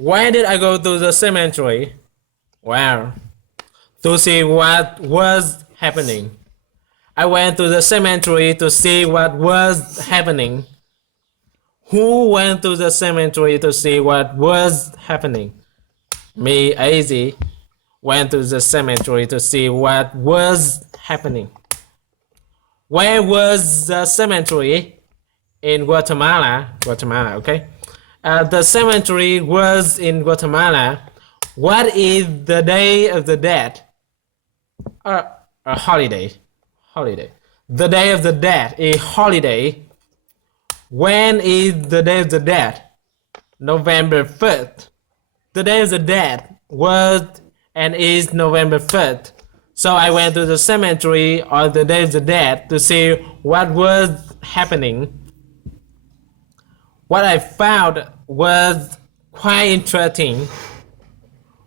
Why did I go to the cemetery? Well, to see what was happening. I went to the cemetery to see what was happening. Who went to the cemetery to see what was happening? Me, Easy, went to the cemetery to see what was happening. Where was the cemetery? In Guatemala, okay? The cemetery was in Guatemala. What is the Day of the Dead? A holiday. The Day of the Dead, a holiday. When is the Day of the Dead? November 1st. The Day of the Dead was and is November 1st. So I went to the cemetery on the Day of the Dead to see what was happening. What I found was quite interesting.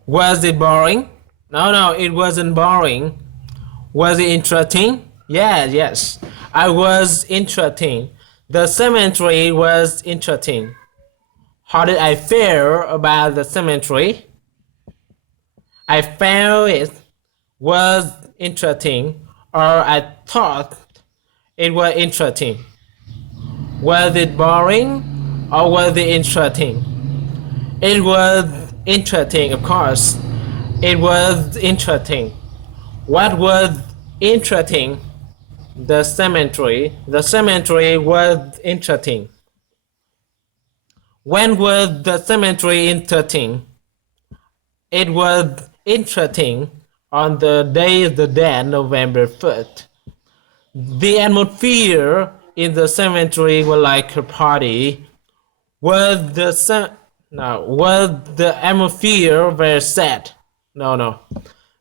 Was it boring? No, it wasn't boring. Was it interesting? Yes. I was interesting. The cemetery was interesting. How did I feel about the cemetery? I felt it was interesting, or I thought it was interesting. Was it boring or was it interesting? It was interesting, of course. It was interesting. What was interesting? The cemetery. The cemetery was interesting. When was the cemetery interesting? It was interesting on the Day of the Dead, November 1st. The atmosphere in the cemetery was like a party. Was the atmosphere very sad? No.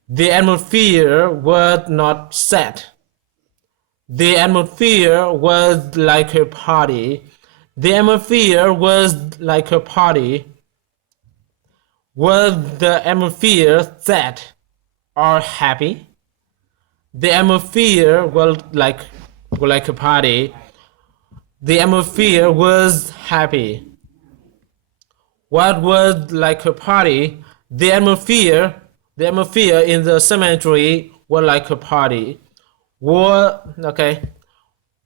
The atmosphere was not sad. The atmosphere was like a party. The atmosphere was like a party. Was the atmosphere sad or happy? The atmosphere was like a party. The atmosphere was happy. What was like a party? The atmosphere in the cemetery was like a party. Okay.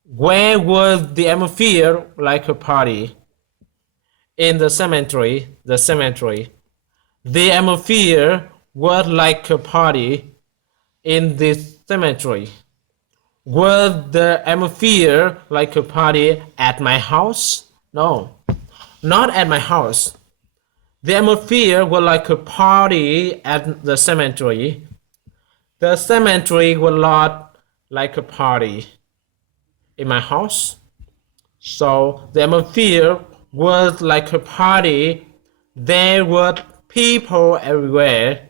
Where was the atmosphere like a party? In the cemetery. The atmosphere was like a party in this cemetery. Was the atmosphere like a party at my house? No, not at my house. The atmosphere was like a party at the cemetery. The cemetery was not like a party in my house. So the atmosphere was like a party. There were people everywhere.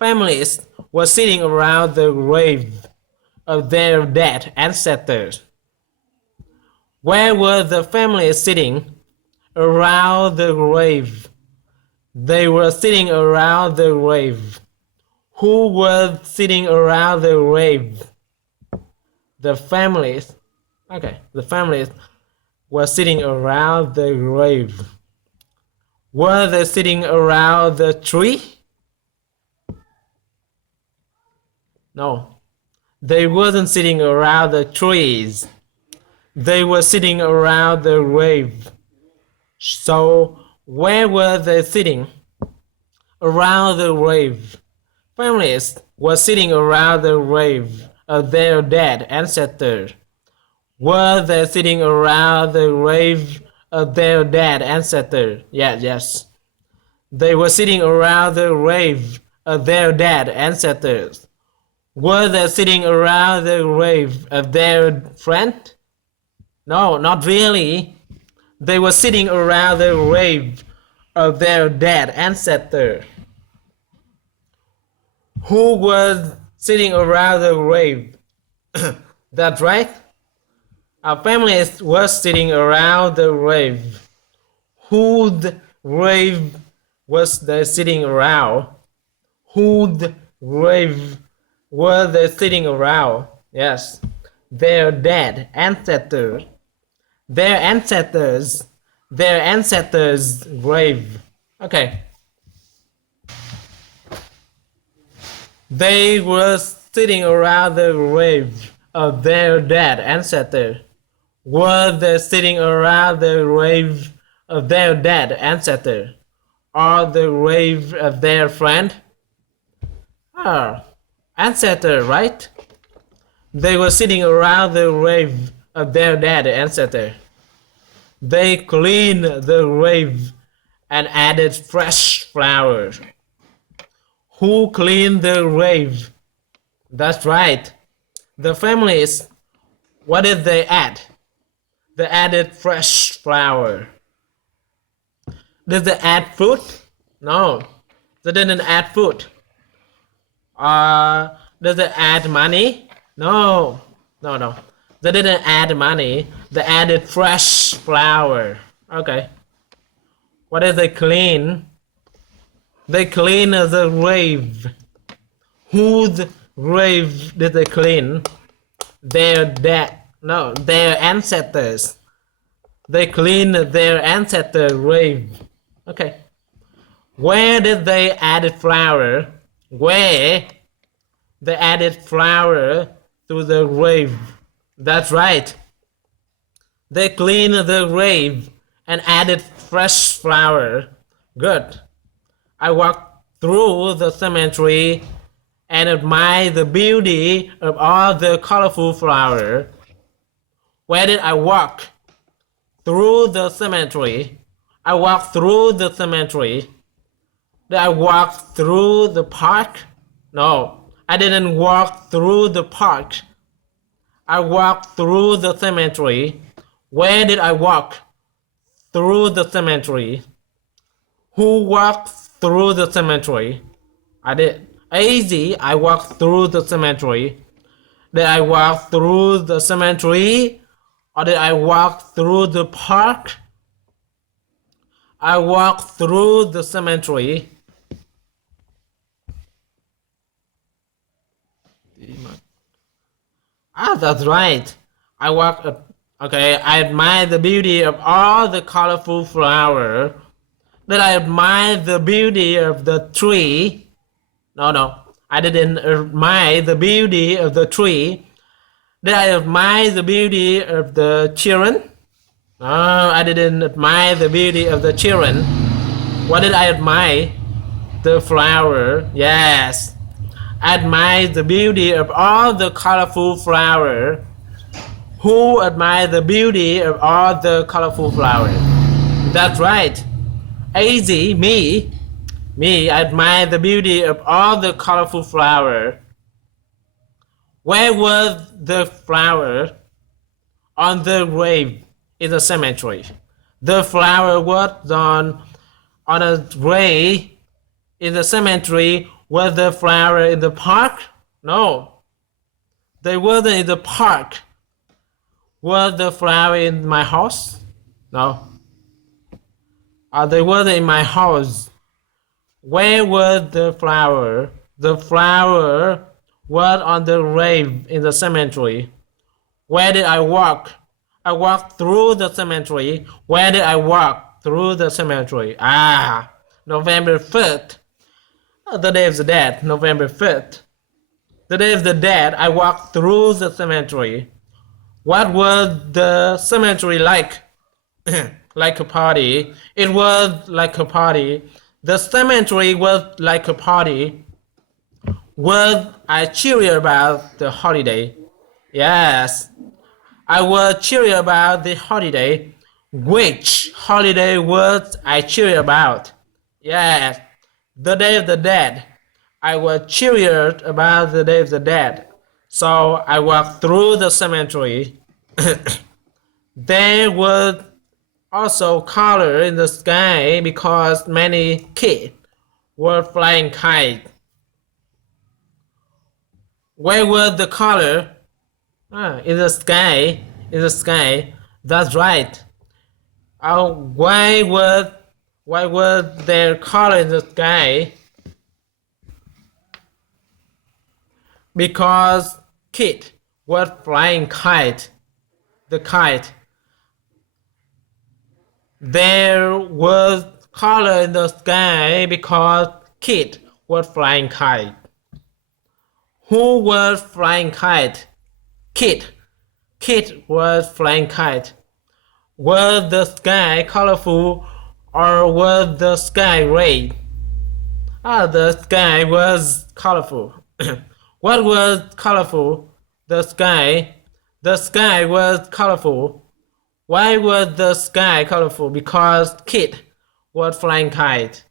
Families were sitting around the grave of their dead ancestors. Where were the families sitting? Around the grave. They were sitting around the grave. Who was sitting around the grave? The families. Okay, the families were sitting around the grave. Were they sitting around the tree? No, they wasn't sitting around the trees. They were sitting around the grave. So, where were they sitting? Around the grave. Families were sitting around the grave of their dead ancestors. Were they sitting around the grave of their dead ancestors? Yes. They were sitting around the grave of their dead ancestors. Were they sitting around the grave of their friend? No, not really. They were sitting around the grave of their dead ancestor. Who was sitting around the grave? That's right. Our families were sitting around the grave. Whose grave was they sitting around? Whose grave were they sitting around? Yes, their dead ancestors. Their ancestors' grave. Okay. They were sitting around the grave of their dead ancestor. Were they sitting around the grave of their dead ancestor? Or the grave of their friend? Ah, ancestor, right? They were sitting around the grave of their dead ancestor. They cleaned the grave and added fresh flowers. Who cleaned the grave? That's right. The families. What did they add? They added fresh flour. Did they add food? No, they didn't add food. Did they add money? No, no, no. They didn't add money. They added fresh flour. Okay. What did they clean? They cleaned the grave. Whose grave did they clean? Their dead. No, their ancestors. They cleaned their ancestors' grave. Okay. Where did they add flour? Where they added flour to the grave. That's right. They cleaned the grave and added fresh flour. Good. I walked through the cemetery and admired the beauty of all the colorful flowers. Where did I walk? Through the cemetery. I walked through the cemetery. Did I walk through the park? No, I didn't walk through the park. I walked through the cemetery. Where did I walk? Through the cemetery. Who walked through the cemetery? I did. Easy, I walked through the cemetery. Did I walk through the cemetery? Or did I walk through the park? I walked through the cemetery. That's right. I walked. Okay, I admire the beauty of all the colorful flowers. Did I admire the beauty of the tree? No, no. I didn't admire the beauty of the tree. Did I admire the beauty of the children? No, I didn't admire the beauty of the children. What did I admire? The flower. Yes. I admire the beauty of all the colorful flowers. Who admire the beauty of all the colorful flowers? That's right. Easy, me. Me, I admire the beauty of all the colorful flowers. Where was the flower? On the grave in the cemetery. The flower was on a grave in the cemetery. Was the flower in the park? No. They wasn't in the park. Was the flower in my house? No. They wasn't in my house. Where was the flower? The flower was on the grave in the cemetery. Where did I walk? I walked through the cemetery. Where did I walk? Through the cemetery. November 5th. The Day of the Dead, November 5th. The Day of the Dead, I walked through the cemetery. What was the cemetery like? Like a party. It was like a party. The cemetery was like a party. Was I cheery about the holiday? Yes. I was cheery about the holiday. Which holiday was I cheery about? Yes. The Day of the Dead. I was cheerier about the Day of the Dead. So I walked through the cemetery. There was also color in the sky because many kids were flying kites. Where was the color? In the sky. In the sky. That's right. Why was there color in the sky? Because kid was flying kite. The kite. There was color in the sky because kid was flying kite. Who was flying kite? Kid. Kid was flying kite. Was the sky colorful or was the sky red? The sky was colorful. What was colorful? The sky. The sky was colorful. Why was the sky colorful? Because kid was flying kite.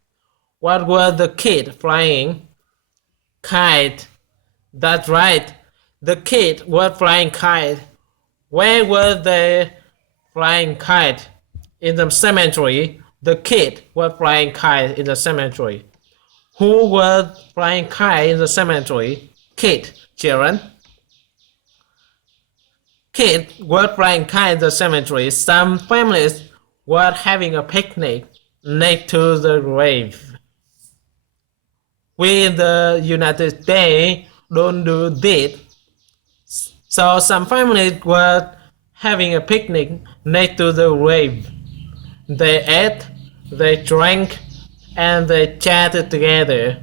What was the kid flying? Kite. That's right. The kid was flying kite. Where was the flying kite? In the cemetery. The kid was flying kite in the cemetery. Who was flying kite in the cemetery? Kid. Children. Kid was flying kite in the cemetery. Some families were having a picnic next to the grave. We in the United States don't do this. So some families were having a picnic next to the grave. They ate, they drank, and they chatted together.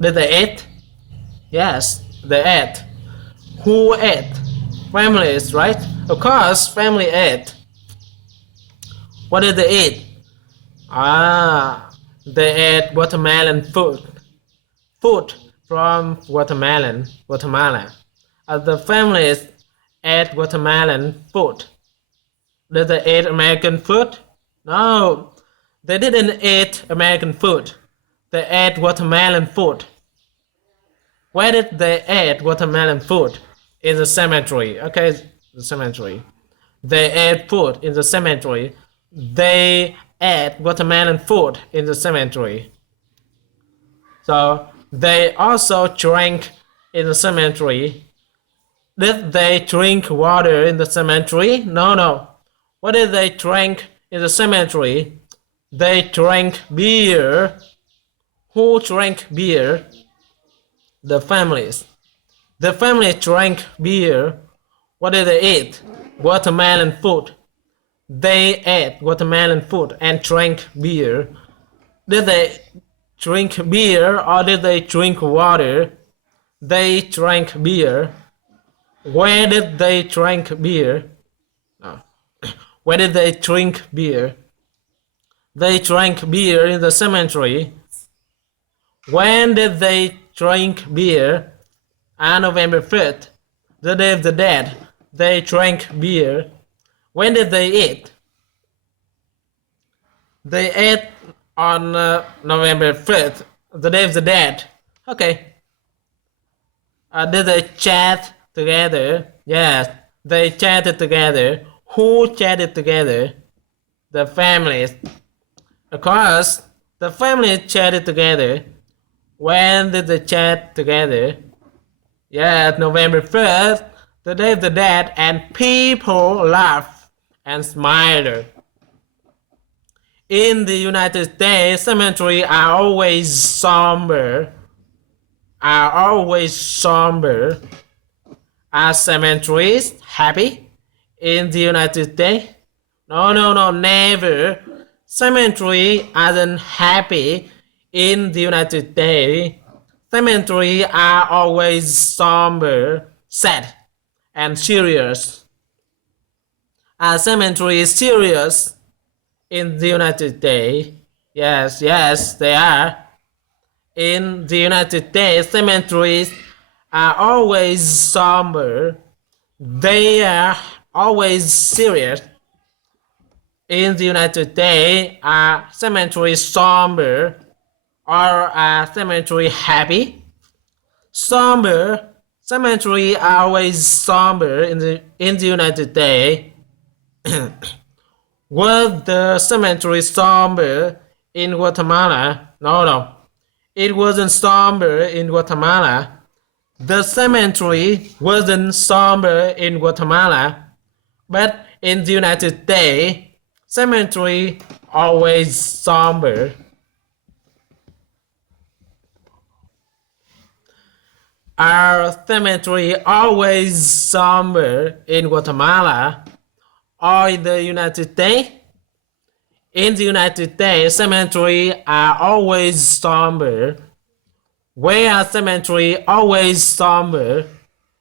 Did they eat? Yes, they ate. Who ate? Families, right? Of course, family ate. What did they eat? They ate watermelon food. Food from Guatemala. The families ate watermelon food. Did they eat American food? No, they didn't eat American food. They ate watermelon food. Where did they eat watermelon food? In the cemetery. Okay, the cemetery. They ate food in the cemetery. They ate watermelon food in the cemetery. So they also drank in the cemetery. Did they drink water in the cemetery? No. What did they drink in the cemetery? They drank beer. Who drank beer? The families. The family drank beer. What did they eat? Watermelon food. They ate watermelon food and drank beer. Did they drink beer or did they drink water? They drank beer. Where did they drink beer? No. Where did they drink beer? They drank beer in the cemetery. When did they drink beer? On November 5th, the Day of the Dead, they drank beer. When did they eat? They ate on November 5th, the Day of the Dead. Okay. Did they chat together? Yes, they chatted together. Who chatted together? The families. Of course, the family chatted together. When did they chat together? Yes, November 1st, the Day of the Dead, and people laugh and smile. In the United States, cemeteries are always somber. Are cemeteries happy in the United States? No, never. Cemeteries aren't happy in the United States. Cemeteries are always somber, sad, and serious. Are cemeteries serious in the United States? Yes, they are. In the United States, cemeteries are always somber. They are always serious. In the United States, are cemeteries somber or are cemeteries happy? Somber. Cemeteries are always somber in the United States. Was the cemetery somber in Guatemala? No. It wasn't somber in Guatemala. The cemetery wasn't somber in Guatemala. But in the United States, cemetery always somber. Are cemetery always somber in Guatemala or in the United States? In the United States, cemeteries are always somber. Where are cemeteries always somber?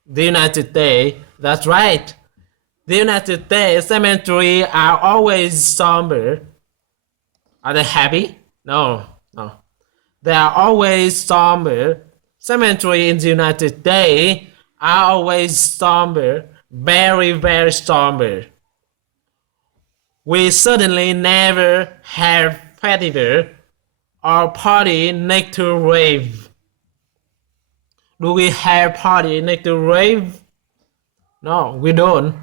The United States. That's right. The United States cemeteries are always somber. Are they happy? No, no. They are always somber. Cemeteries in the United States are always somber. Very, very somber. We certainly never have festival or party next to rave. Do we have party next to rave? No, we don't.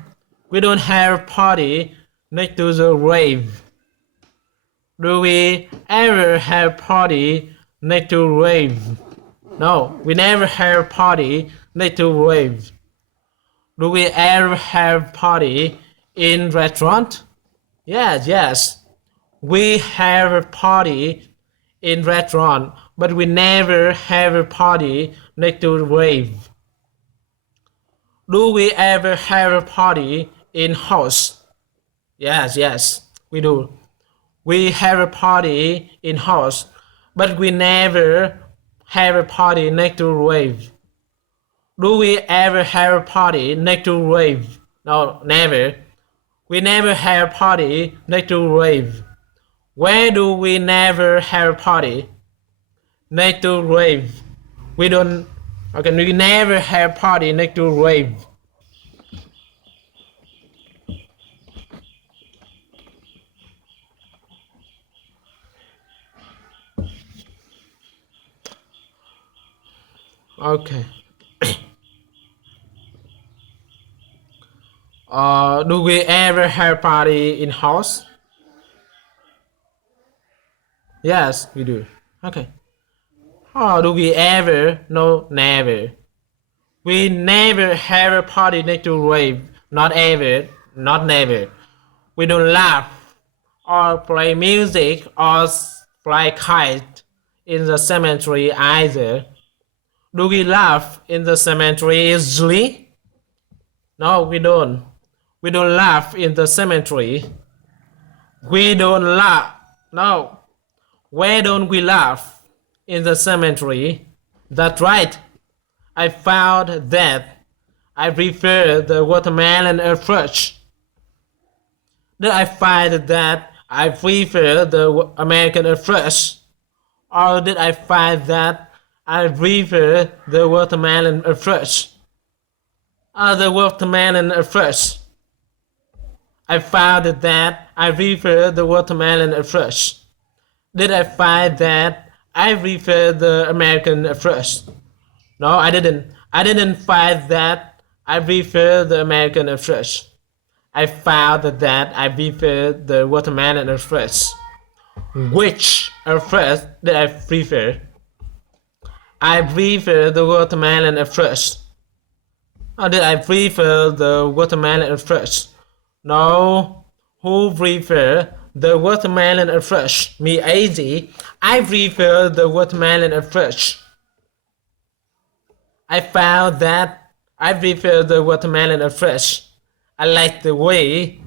We don't have party next to the rave. Do we ever have party next to rave? No, we never have party next to rave. Do we ever have party in restaurant? Yes, yes. We have a party in restaurant, but we never have a party next to rave. Do we ever have a party in house? Yes, yes, we do. We have a party in house, but we never have a party next to rave. Do we ever have a party next to rave? No, never. We never have a party next to rave. Where do we never have a party? Next to rave. We don't. Okay, we never have party next to rave. Okay. Do we ever have party in house? Yes, we do. Okay. Do we ever? No, never. We never have a party next to rave. Not ever. Not never. We don't laugh or play music or fly kite in the cemetery either. Do we laugh in the cemetery usually? No, we don't. We don't laugh in the cemetery. We don't laugh. No. Where don't we laugh? In the cemetery. That's right. I found that. I prefer the watermelon approach. Did I find that I prefer the American approach? Or did I find that I prefer the watermelon approach? The watermelon approach. I found that I prefer the watermelon approach. Did I find that I prefer the American approach? No, I didn't. I didn't find that I prefer the American approach. I found that I prefer the watermelon approach. Which approach did I prefer? I prefer the watermelon approach. Or did I prefer the watermelon approach? No. Who prefer the watermelon approach? Me, easy. I prefer the watermelon approach. I found that I prefer the watermelon approach. I like the way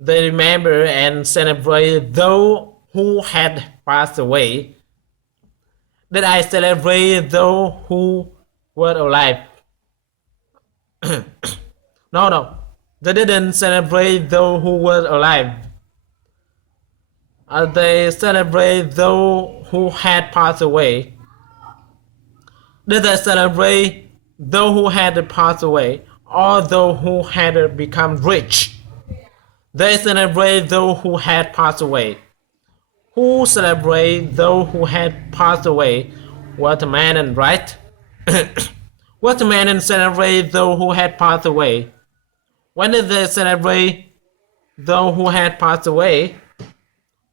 they remember and celebrate those who had passed away. Did I celebrate those who were alive? No, no. They didn't celebrate those who were alive. They celebrate those who had passed away. Did they celebrate those who had passed away or those who had become rich? They celebrate those who had passed away. Who celebrate those who had passed away? Watermelon, right? Watermelon celebrate those who had passed away. When did they celebrate those who had passed away?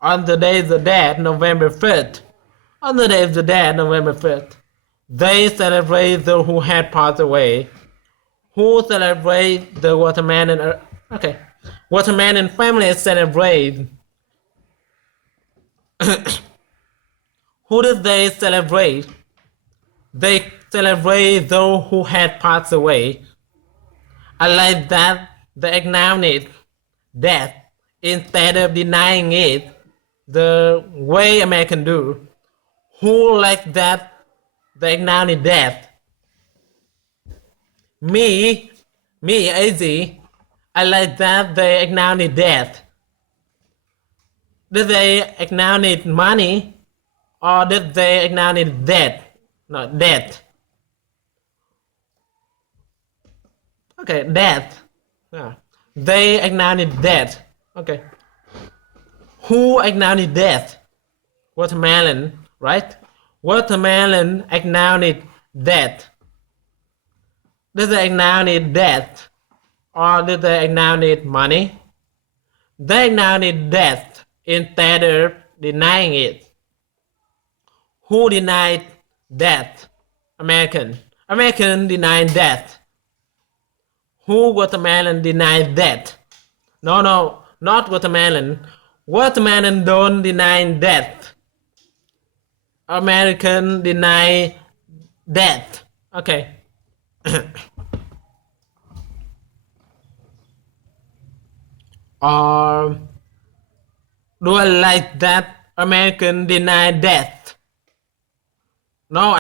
On the Day of the Dead, November 5th. On the Day of the Dead, November 5th. They celebrate those who had passed away. Who celebrate the watermelon? Okay. Watermelon family celebrate. Who did they celebrate? They celebrate those who had passed away. I like that they acknowledge death instead of denying it. the way American do. Who like that they acknowledge death? Me, me, easy. I like that they acknowledge death. Did they acknowledge money or did they acknowledge death? No, death. Okay, death. Yeah. They acknowledge death. Okay. Who acknowledge death? Watermelon, right? Watermelon acknowledge death. Did they acknowledge death or did they acknowledge money? They acknowledge death instead of denying it. Who denied death? American. American denied death. Who watermelon denied death? No, no, not watermelon. Watermelon don't deny death. American deny death. Okay. Or do I like that American deny death? No,